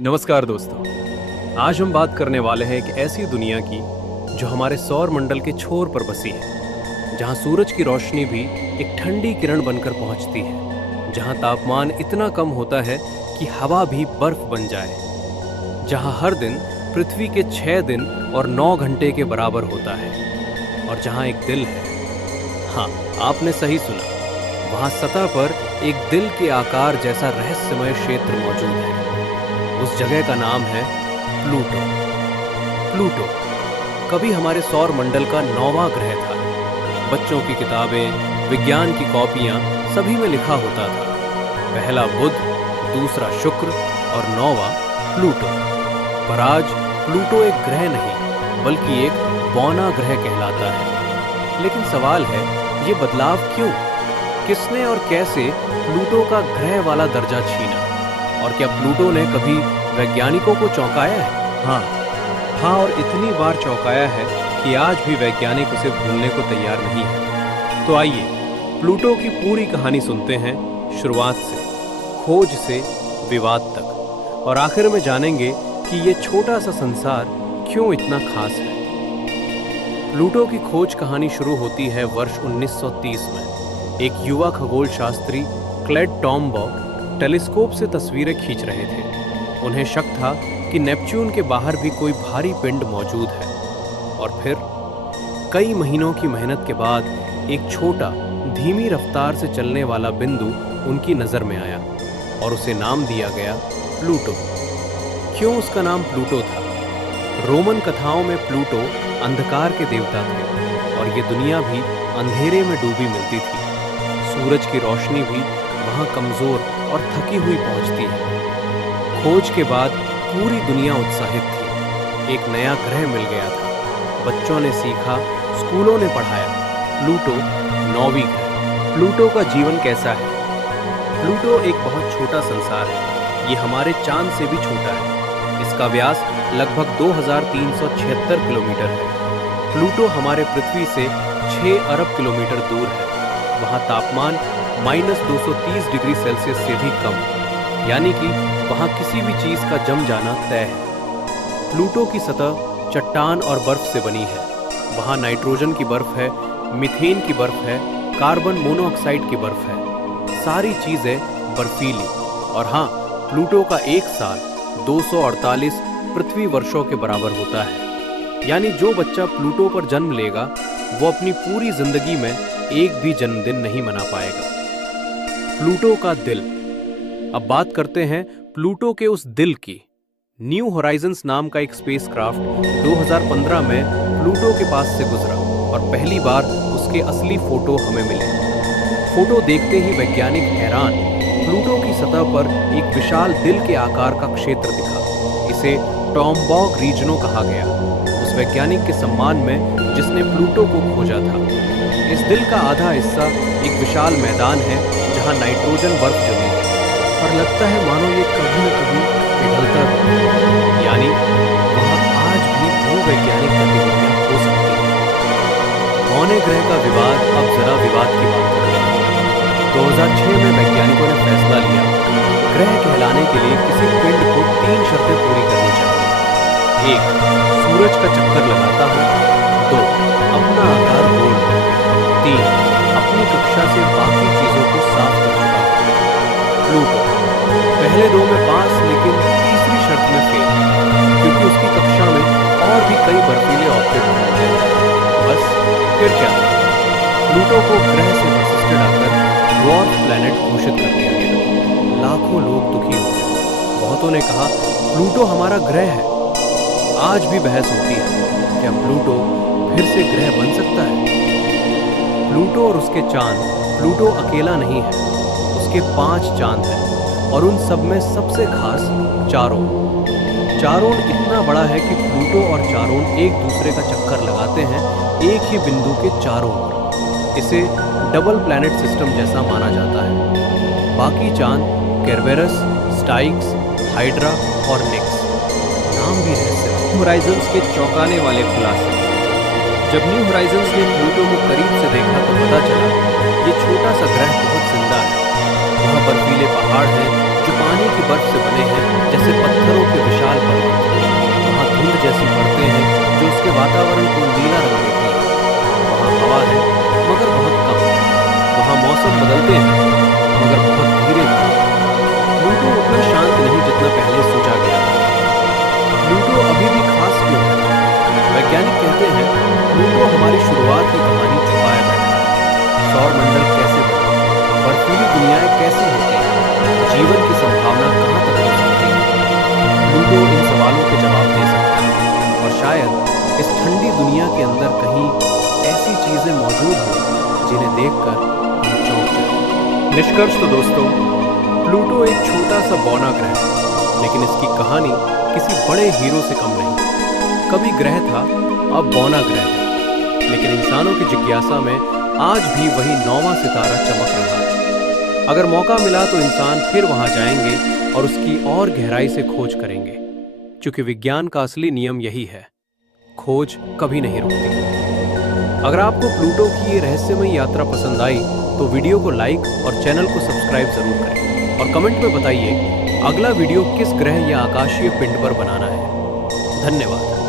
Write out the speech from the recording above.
नमस्कार दोस्तों। आज हम बात करने वाले हैं एक ऐसी दुनिया की जो हमारे सौर मंडल के छोर पर बसी है, जहां सूरज की रोशनी भी एक ठंडी किरण बनकर पहुंचती है, जहां तापमान इतना कम होता है कि हवा भी बर्फ बन जाए, जहां हर दिन पृथ्वी के 6 दिन और 9 घंटे के बराबर होता है, और जहां एक दिल है। हाँ, आपने सही सुना, वहां सतह पर एक दिल के आकार जैसा रहस्यमय क्षेत्र मौजूद है। उस जगह का नाम है प्लूटो। प्लूटो कभी हमारे सौर मंडल का 9वां ग्रह था। बच्चों की किताबें, विज्ञान की कॉपियां, सभी में लिखा होता था, पहला बुध, दूसरा शुक्र और 9वां प्लूटो। पर आज प्लूटो एक ग्रह नहीं बल्कि एक बौना ग्रह कहलाता है। लेकिन सवाल है, ये बदलाव क्यों? किसने और कैसे प्लूटो का ग्रह वाला दर्जा छीना? और क्या प्लूटो ने कभी वैज्ञानिकों को चौंकाया है? हाँ, और इतनी बार चौंकाया है कि आज भी वैज्ञानिक उसे भूलने को तैयार नहीं है। तो आइए प्लूटो की पूरी कहानी सुनते हैं, शुरुआत से, खोज से, विवाद तक, और आखिर में जानेंगे कि ये छोटा सा संसार क्यों इतना खास है। प्लूटो की खोज कहानी शुरू होती है वर्ष 1930 में। एक युवा खगोल शास्त्री क्लेड टॉमबॉग टेलीस्कोप से तस्वीरें खींच रहे थे। उन्हें शक था कि नेपच्यून के बाहर भी कोई भारी पिंड मौजूद है। और फिर कई महीनों की मेहनत के बाद एक छोटा, धीमी रफ्तार से चलने वाला बिंदु उनकी नज़र में आया और उसे नाम दिया गया प्लूटो। क्यों उसका नाम प्लूटो था? रोमन कथाओं में प्लूटो अंधकार के देवता थे और ये दुनिया भी अंधेरे में डूबी मिलती थी। सूरज की रोशनी भी वहाँ कमज़ोर और थकी हुई पहुँचती है। खोज के बाद पूरी दुनिया उत्साहित थी। एक नया ग्रह मिल गया था। बच्चों ने सीखा, स्कूलों ने पढ़ाया, प्लूटो 9वीं ग्रह। प्लूटो का जीवन कैसा है? प्लूटो एक बहुत छोटा संसार है। ये हमारे चांद से भी छोटा है। इसका व्यास लगभग 2376 किलोमीटर है। प्लूटो हमारे पृथ्वी से 6 अरब किलोमीटर दूर है। वहाँ तापमान -230 डिग्री सेल्सियस से भी कम, यानी कि वहाँ किसी भी चीज़ का जम जाना तय है। प्लूटो की सतह चट्टान और बर्फ से बनी है। वहाँ नाइट्रोजन की बर्फ है, मीथेन की बर्फ है, कार्बन मोनोऑक्साइड की बर्फ है। सारी चीज़ें बर्फीली। और हाँ, प्लूटो का एक साल 248 पृथ्वी वर्षों के बराबर होता है। यानी जो बच्चा प्लूटो पर जन्म लेगा वो अपनी पूरी जिंदगी में एक भी जन्मदिन नहीं मना पाएगा। प्लूटो का दिल। अब बात करते हैं प्लूटो के उस दिल की। न्यू होराइजन्स नाम का एक स्पेसक्राफ्ट 2015 में प्लूटो के पास से गुजरा और पहली बार उसके असली फोटो हमें मिले। फोटो देखते ही वैज्ञानिक हैरान। प्लूटो की सतह पर एक विशाल दिल के आकार का क्षेत्र दिखा। इसे टॉमबॉग रीजनो कहा गया, उस वैज्ञानिक के सम्मान में जिसने प्लूटो को खोजा था। इस दिल का आधा हिस्सा एक विशाल मैदान है जहां नाइट्रोजन बर्फ जमी है और लगता है मानो ये कभी न कभी पिघलता है। यानी वहां आज भी भूवैज्ञानिक गतिविधियां हो सकती हैं। बौने ग्रह का विवाद। अब जरा विवाद की बात करते हैं। 2006 में वैज्ञानिकों ने फैसला लिया, ग्रह कहलाने के लिए किसी पिंड को 3 शर्तें पूरी करनी चाहिए। 1. सूरज का चक्कर लगाता हो। 2. अपना आकार गोल हो। 3. अपनी कक्षा से बाकी चीजों को साफ कर चुका है। प्लूटो पहले 2 में पास, लेकिन तीसरी शर्त में फेल, क्योंकि उसकी कक्षा में और भी कई बर्फीले ऑब्जेक्ट होते हैं। बस फिर क्या था? प्लूटो को ग्रह से बरसिस्टेड आकर ड्वार्फ प्लैनेट घोषित कर दिया गया। लाखों लोग दुखी हो गए। बहुतों ने कहा प्लूटो हमारा ग्रह है। आज भी बहस होती है, क्या प्लूटो फिर से ग्रह बन सकता है? प्लूटो और उसके चांद। प्लूटो अकेला नहीं है, उसके 5 चांद हैं और उन सब में सबसे खास चारोन। चारोन इतना बड़ा है कि प्लूटो और चारोन एक दूसरे का चक्कर लगाते हैं एक ही बिंदु के चारों ओर। इसे डबल प्लैनेट सिस्टम जैसा माना जाता है। बाकी चांद केरबेरस, स्टाइक्स, हाइड्रा और निक्स। नाम भी रहस्य है। होराइजन्स के चौंकाने वाले खुलासे। जब न्यू होराइजन्स ने प्लूटो को करीब से देखा तो पता चला ये छोटा सा ग्रह बहुत जिंदा है। वहाँ बर्फीले पहाड़ हैं जो पानी की बर्फ से बने हैं, जैसे पत्थरों वैज्ञानिक कहते हैं प्लूटो हमारी शुरुआत की कहानी छुपाए बैठा है। सौर मंडल कैसे बना, बर्फीली दुनियाएं कैसी होती हैं, जीवन की संभावना कहाँ तक हो सकती है। प्लूटो इन सवालों के जवाब दे सकता है और शायद इस ठंडी दुनिया के अंदर कहीं ऐसी चीजें मौजूद हों जिन्हें देखकर हम चौंक जाएं। निष्कर्ष तो दोस्तों, प्लूटो एक छोटा सा बौना ग्रह है, लेकिन इसकी कहानी किसी बड़े हीरो से कम नहीं। कभी ग्रह था, अब बौना ग्रह है, लेकिन इंसानों की जिज्ञासा में आज भी वही 9वां सितारा चमक रहा है। अगर मौका मिला तो इंसान फिर वहां जाएंगे और उसकी और गहराई से खोज करेंगे, क्योंकि विज्ञान का असली नियम यही है, खोज कभी नहीं रुकती। अगर आपको प्लूटो की ये रहस्यमय यात्रा पसंद आई तो वीडियो को लाइक और चैनल को सब्सक्राइब जरूर करें और कमेंट में बताइए अगला वीडियो किस ग्रह या आकाशीय पिंड पर बनाना है। धन्यवाद।